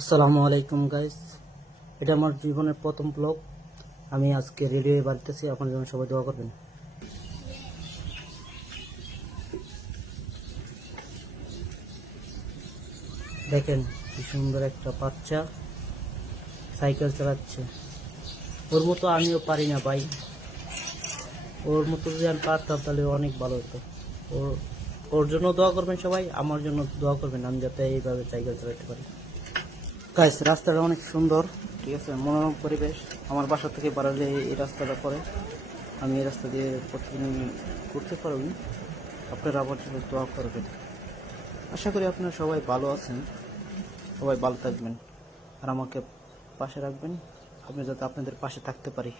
আসসালামু আলাইকুম গাইস, এটা আমার জীবনের প্রথম ব্লগ। আমি আজকে রেডিও বাড়তেছি, আপনার জন্য সবাই দোয়া করবেন। দেখেন কি সুন্দর একটা বাচ্চা সাইকেল চালাচ্ছে। ওর মতো আমিও পারি না ভাই, ওর মতো যদি আমি পারতাম তাহলে অনেক ভালো হতো। ওর ওর জন্য দোয়া করবেন সবাই, আমার জন্য দোয়া করবেন আমি যাতে এইভাবে সাইকেল চালাতে পারি। গাইস, রাস্তাটা অনেক সুন্দর, ঠিক আছে, মনোরম পরিবেশ। আমার বাসা থেকে বাড়ালে এই রাস্তাটা পরে, আমি এই রাস্তা দিয়ে প্রতিদিন ঘুরতে পারবি। আপনারা আমার জন্য দোয়া করবেন। আশা করি আপনারা সবাই ভালো আছেন, সবাই ভালো থাকবেন আর আমাকে পাশে রাখবেন, আমি যাতে আপনাদের পাশে থাকতে পারি।